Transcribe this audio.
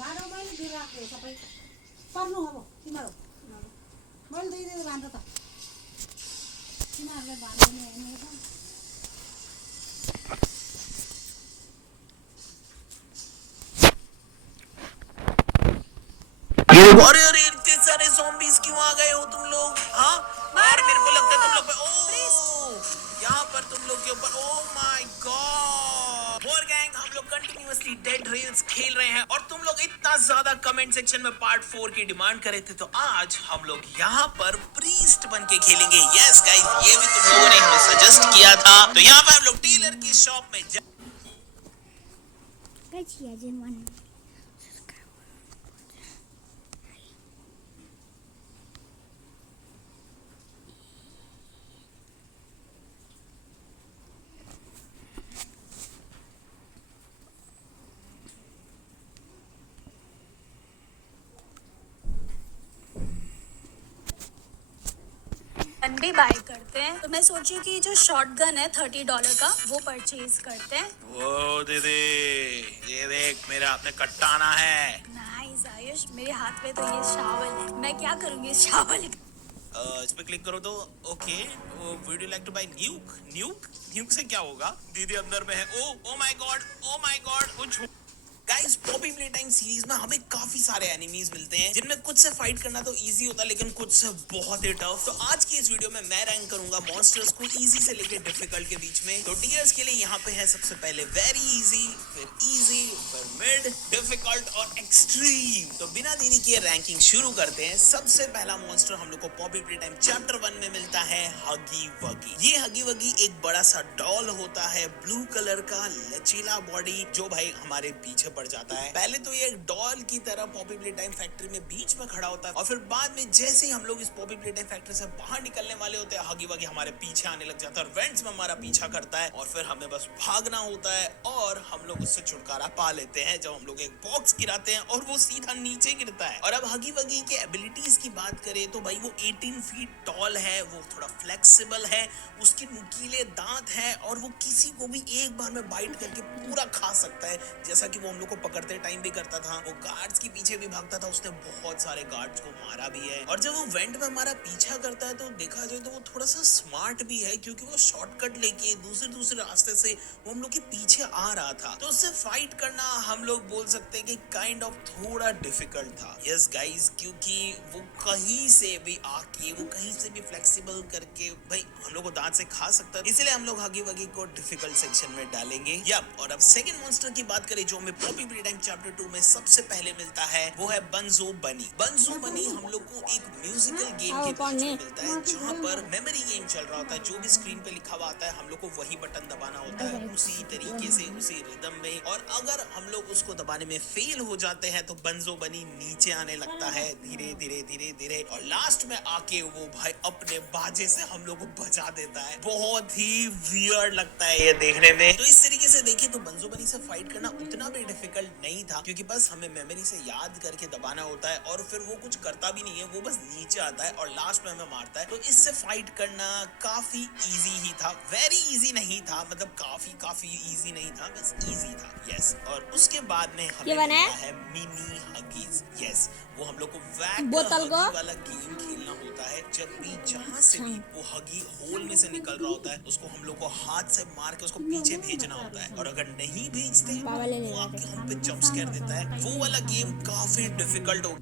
बाह्र मैले दिइरहेको सबै पर्नु अब तिमीहरू मैले दिइदिएको राम्रो त तिमीहरूले भन्दैन हेर्नु अरे अरे इतने सारे ज़ॉम्बीज़ क्यों आ गए हो तुम लोग? हाँ यार मेरे को लगता है तुम लोग यहाँ पर तुम लोग के ऊपर oh my God more gang हम लोग कंटिन्यूअसली डेड रेल्स खेल रहे हैं और तुम लोग इतना ज्यादा कमेंट सेक्शन में पार्ट 4 की डिमांड करे थे तो आज हम लोग यहाँ पर प्रीस्ट बन के खेलेंगे। यस गाइस ये भी तुम लोगों ने हमें सजेस्ट किया था तो यहाँ पर हम लोग टेलर की शॉप में गन भी बाय करते हैं तो मैं सोची कि जो शॉटगन है $30 का वो परचेज करते हैं। वो दीदी ये देख मेरे हाथ में कट्टाना है। नाइस आयुष मेरे हाथ में तो ये शावल है मैं क्या करूंगी इस शावल इस पे क्लिक करो तो okay would you like to buy nuke nuke nuke से क्या होगा? दीदी अंदर में है। ओ माय गॉड कुछ guys Poppy Playtime series में हमें काफी सारे एनिमीज मिलते हैं जिनमें कुछ से फाइट करना तो इजी होता है लेकिन कुछ से बहुत ही टफ। तो आज की इस वीडियो में मैं रैंक करूंगा मॉन्स्टर्स को इजी से लेकर डिफिकल्ट के बीच में। तो टीयर्स के लिए यहाँ पे है सबसे पहले वेरी इजी, फिर मिड, डिफिकल्ट और एक्सट्रीम। तो बिना देरी किए रैंकिंग शुरू करते हैं। सबसे पहला मॉन्स्टर हम लोग को पॉपी प्ले टाइम चैप्टर 1 में मिलता है हगी वगी। ये हगी वगी एक बड़ा सा डॉल होता है ब्लू कलर का लचीला बॉडी जो भाई हमारे पीछे पड़ जाता है। पहले तो ये एक डॉल की तरह पॉपी प्ले टाइम फैक्ट्री में बीच में खड़ा होता है और फिर बाद में जैसे ही हम लोग इस पॉपी प्ले टाइम फैक्ट्री से बाहर निकलने वाले होते हैं हगी वगी हमारे पीछे आने लग जाता है और वेंट्स में हमारा पीछा करता है और फिर हमें बस भागना होता है और हम लोग उससे छुटकारा पा लेते हैं जब हम लोग एक बॉक्स गिराते हैं और वो सीधा नीचे गिरता है। और अब हगी वगी के एबिलिटीज की बात करें तो भाई वो 18 फीट टॉल है, वो थोड़ा फ्लेक्सिबल है, उसके नुकीले दांत हैं और वो किसी को भी एक बार में बाइट करके पूरा खा सकता है जैसा कि वो हम लोग को पकड़ते टाइम भी करता था। वो गार्ड्स के पीछे भी भागता था, उसने बहुत सारे गार्ड्स को मारा भी है। और जब वो वेंट में हमारा पीछा करता है तो देखा जाए तो वो थोड़ा सा स्मार्ट भी है क्योंकि वो शॉर्टकट लेके दूसरे रास्ते से वो हम लोग के पीछे आ रहा था। तो उससे फाइट करना हम लोग बोल सकते हैं कि काइंड ऑफ थोड़ा डिफिकल्ट था। यस गाइस क्योंकि वो कहीं से भी आके वो कहीं से भी फ्लेक्सिबल करके भाई हम लोग को दांत से खा सकता है, इसलिए हम लोग हगी वगी को डिफिकल्ट सेक्शन में डालेंगे। यप और अब सेकंड मॉन्स्टर की बात करें जो हमें पॉपी प्ले टाइम चैप्टर 2 में सबसे पहले मिलता है वो है बंजो बनी। बंजो बनी हम लोग को एक म्यूजिकल गेम के बीच में मिलता है जहाँ पर मेमोरी गेम चल रहा होता है। जो भी स्क्रीन पे लिखा हुआ आता है हम लोग को वही बटन दबाना होता है उसी तरीके से उसी रिदम में। और अगर हम लोग उसको दबाने में फेल हो जाते हैं तो बंजो बनी नीचे आने लगता है धीरे धीरे और लास्ट में आके वो भाई अपने बाजे से हम लोग को बचा देता है। बहुत ही वियर्ड लगता है ये देखने में। तो इस तरीके से देखिए तो बंजो बनी से फाइट करना उतना भी डिफिकल्ट नहीं था क्योंकि बस हमें मेमोरी से याद करके दबाना होता है और फिर वो कुछ करता भी नहीं है, वो बस नीचे आता है और लास्ट में हमें मारता है। तो इससे फाइट करना काफी इजी ही था, वेरी इजी नहीं था, मतलब काफी इजी नहीं था, बस इजी था। यस और उसके बाद में हमें मिलता है मिनी हगीज। यस वो हम लोग को बोतल वाला गेम खेलना होता है। जब भी जहाँ से भी वो हगी होल में से निकल रहा होता है उसको हम लोग को हाथ से मार के उसको पीछे भेजना होता है और अगर नहीं भेजते वो आके हम पे जंप स्केयर देता है। वो वाला गेम काफी डिफिकल्ट हो